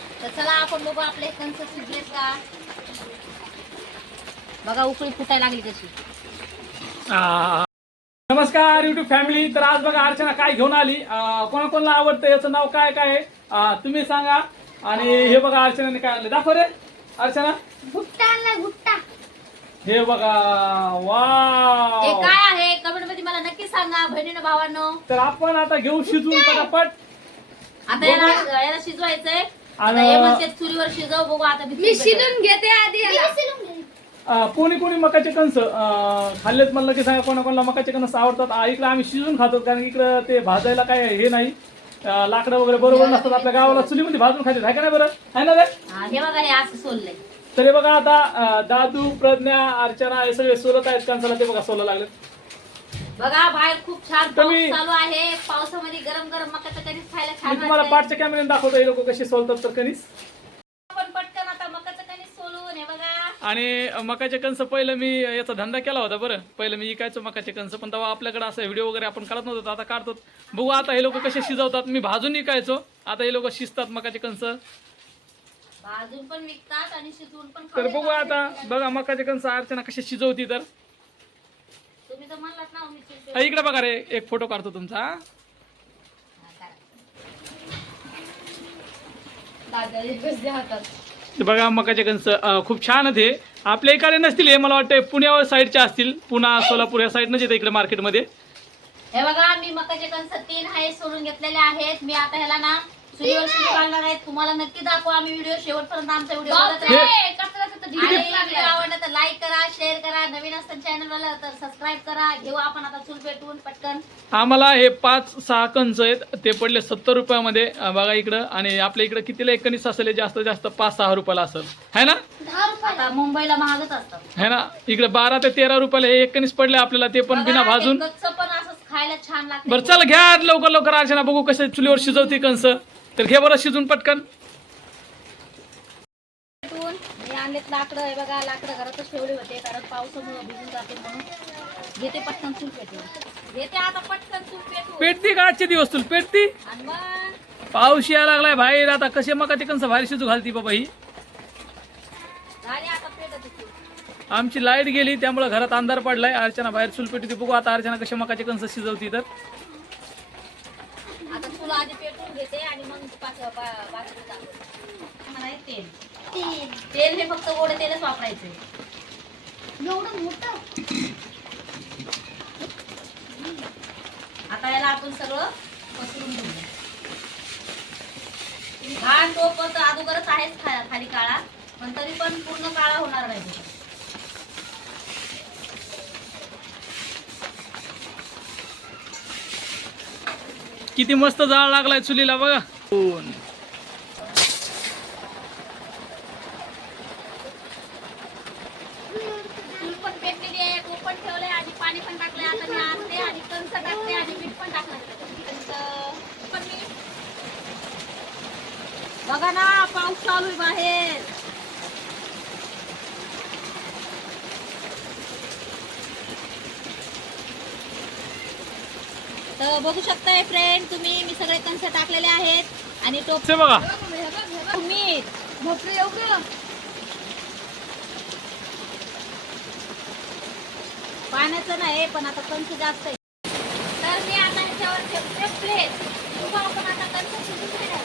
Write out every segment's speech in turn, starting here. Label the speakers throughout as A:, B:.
A: तर चला आपण बघू आपले कंस शिजलेत का. बघा उकळी फुटायला लागली कशी.
B: नमस्कार युट्यूब फॅमिली. तर आज बघा अर्चना काय घेऊन आली. कोणाकोणाला आवडतं याचं नाव काय काय आहे तुम्ही सांगा. आणि हे बघा अर्चनाने काय आणलं दाखव रे अर्चना.
A: भुट्टा आणला भुट्टा.
B: हे बघा वाव.
A: हे काय आहे कमेंट मध्ये मला नक्की सांगा बहिणीनं भावांनो.
B: तर आपण आता घेऊ शिजवून पटापट.
A: आता याला शिजवायचंय. आता हे म्हणते चुलीवर शिजव बघू. आता मी शिजून घेते आधी.
B: कोणी कोणी मकाचे कणस खाल्लेत म्हणलं की सांगा कोणाकोणाला मकाचे कणस आवडतात. इकडे आम्ही शिजून खातो कारण इकडं ते भाजायला काय हे नाही. लाकडं वगैरे बरोबर नसतात. आपल्या गावाला चुलीमध्ये भाजून खातात आहे का नाही बरं आहे ना रे.
A: हे बघा हे असं सोललंय.
B: तर हे बघा आता दादू प्रज्ञा अर्चना हे सगळे सोलत आहेत कणसाला. ते बघा सोला लागले.
A: बघा बाहेर खूप छान पाऊस चालू आहे. पावसामध्ये गरम गरम मकाचं कणीस खायला छान.
B: मी तुम्हाला पाठच्या कॅमेऱ्याने दाखवतो हे लोक कसे सोलतात तर कणीस.
A: आपण पटकन आता मकाचं कणीस सोलून हे बघा.
B: आणि मकाचे कणस पहिलं मी याचा धंदा केला होता बरं. पहिलं मी इकायचो मकाचे कणस पण तेव्हा आपल्याकडे असं व्हिडिओ वगैरे आपण काढत नव्हतो. आता काढतो. बघू आता हे लोक कसे शिजवतात. मी भाजून इकायचो. आता हे लोक शिजतात मकाचे कणस.
A: भाजून पण विकतात आणि शिजवून पण.
B: तर बघू आता बघा मकाचे कणस अर्चना कसे शिजवती. तर
A: तुम्ही तर म्हणलात ना मी
B: इकडे बघा रे एक फोटो काढतो तुमचा. बघा मकाचे कणस खूप छान आहे. आपल्या इकडे नसतील हे मला वाटतं पुण्या साईडच्या असतील. पुणा सोलापूर या साईडनंच येतं इकडे मार्केटमध्ये.
A: हे बघा मी मकाचे कणस 3 आहे सोलून घेतलेले आहेत. मी आता ह्याला ना चुलीवर शिजू घालणार आहेत. तुम्हाला नक्की दाखवा आम्ही व्हिडिओ शेवटपर्यंत आमचा व्हिडिओ बघत राहा. आवडलं तर लाईक करा शेअर करा. नवीन असतं चॅनलला तर सबस्क्राईब करा. घेऊ आपण आता चूल पेटवून पटकन. आम्हाला
B: हे 5-6 कणस आहेत. ते पडले 70 रुपयामध्ये. बघा इकडं. आणि आपल्या इकडे कितीला एक कणीस असेल जास्तीत जास्त 5-6 रुपयाला असेल है ना.
A: आता मुंबईला महागच असतात
B: है ना. इकडे 12 ते 13 रुपयाला हे एक कणीस पडले आपल्याला. ते पण बिना भाजून.
A: पण असंच खायला छान लागतं.
B: बरं चल घ्या लवकर लवकर अर्चना बघू कसे चुलीवर शिजवते कणस. तर घे बरं शिजून पटकन.
A: मी आणलेत लाकडं. हे बघा लाकडं घरातच ठेवले होते कारण पावसामुळे भिजून जाते म्हणून. घेते पटकन चूल पेटून. घेते आता पटकन चूल पेटून.
B: पेटती का आजचे दिवस चूल पेटती.
A: आणि मग
B: पाऊस यायला लागलाय बाहेर. आता कसे मकाचे कणस बाहेर शिजू घालती बाबा ही.
A: झाली आता पेटत चूल.
B: आमची लाईट गेली त्यामुळे घरात अंधार पडलाय. अर्चना बाहेर चूल पेटती. बघू आता अर्चना कसे मकाचे कणस शिजवती. तर
A: आता चूल आधी पेटून घेते आणि मग बाजूला तेल. तेल हे फक्त गोडे तेलच वापरायचे. एवढं मोठं. आता याला आपण सगळं पसरून घेऊया. घाण तो पण अगोदरच आहेच खाली काळा पण तरी पण पूर्ण काळा होणार नाही.
B: किती मस्त जाळ लागलाय चुलीला बघा.
A: चूल पण पेटलेली आहे. कोपण ठेवलंय आणि पाणी पण टाकलंय. आता मी आणते आणि कणस टाकते आणि मीठ पण टाकणार. पण मी बघा ना पाऊस चालू आहे बाहेर. तर बघू शकताय फ्रेंड तुम्ही मी सगळे कणस टाकलेले आहेत आणि टोप
B: बघा
A: मीठ भोपळे एवढं पाण्याचं नाही पण आता कणस जास्त आहे. तर मी आता ह्याच्यावर ठेवते प्लेट. आपण आता कणस शिजून घेणार.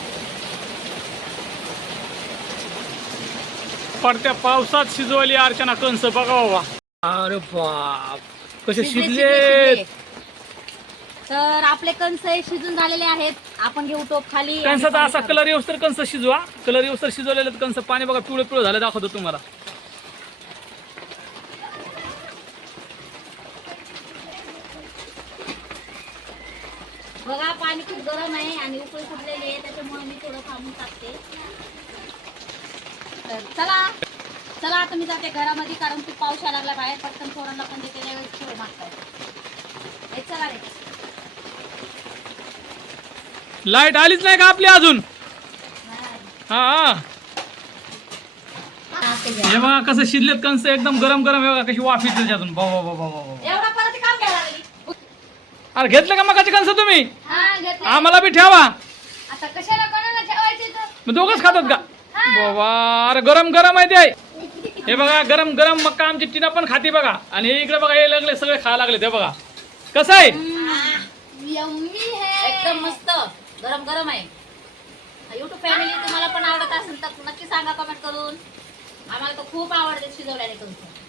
B: पडत्या पावसात शिजवली अर्चना कणस बघा बाबा. अरे बाप कसे शिजले.
A: तर आपले कणस शिजून झालेले आहेत. आपण घेऊ टोप खाली.
B: कणसाचा असा कलर येऊस तर कणस शिजवा. कलर येऊस तर शिजवलेले कणस. पाणी बघा पिवळं पिवळं झालं दाखवतो तुम्हाला.
A: बघा पाणी खूप गरम आहे आणि उकळी फुटलेली आहे त्याच्यामुळे मी थोडं थांबून टाकते. तर चला चला आता मी जाते घरामध्ये कारण खूप पाऊस यायला लागला बाहेर. पटकन पोरांना पण देते वेळेस मागताय. चला रे.
B: लाईट आलीच नाही का आपली अजून. हा हे बघा कसं शिजलेत कणस एकदम गरम गरम. हे बघा कशी वाफ येते त्याच्यातून.
A: एवढा परत काम घ्यायला लागली.
B: अरे घेतलं का मकाचे कणस तुम्ही.
A: हा घेतलं.
B: आम्हाला बी ठेवा.
A: आता कशाला कोणाला ठेवायचे तर
B: मग दोघंच खातात का बाबा अरे गरम गरम आहे ते आहे हे बघा गरम गरम मक्का आमची टीना पण खाते बघा आणि हे इकडे बघा हे लागले सगळे खायला लागले ते बघा कसं आहे
A: एकदम मस्त गरम गरम आहे युट्यूब फॅमिली तुम्हाला पण आवडत असेल तर नक्की सांगा कमेंट करून आम्हाला तर खूप आवडते शिजवल्याने कंस